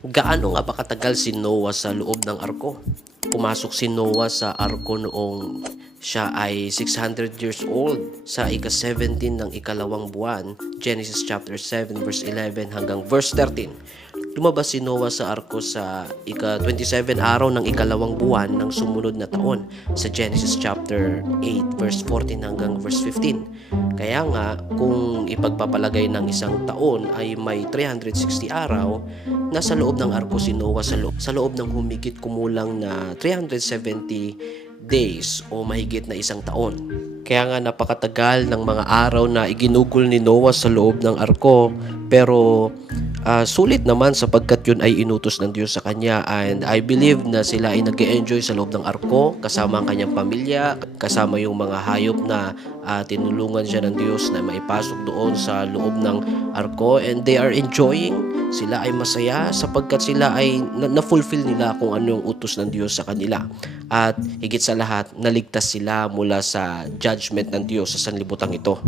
Gaano nga ba katagal si Noah sa loob ng arko? Pumasok si Noah sa arko noong siya ay 600 years old sa ika-17 ng ikalawang buwan, Genesis chapter 7 verse 11 hanggang verse 13. Lumabas si Noah sa arko sa ika-27 araw ng ikalawang buwan ng sumunod na taon sa Genesis chapter 8 verse 14 hanggang verse 15. Kaya nga, kung ipagpapalagay ng isang taon ay may 360 araw, nasa loob ng arko si Noah sa loob ng humigit kumulang na 370 days o mahigit na isang taon. Kaya nga napakatagal ng mga araw na iginugol ni Noah sa loob ng arko, pero sulit naman sapagkat yun ay inutos ng Diyos sa kanya, and I believe na sila ay nag-enjoy sa loob ng arko kasama ang kanyang pamilya, kasama yung mga hayop na tinulungan siya ng Diyos na maipasok doon sa loob ng arko, and they are enjoying. Sila ay masaya sapagkat sila ay na-fulfill nila kung ano yung utos ng Diyos sa kanila. At higit sa lahat, naligtas sila mula sa judgment ng Diyos sa sanlibutan ito.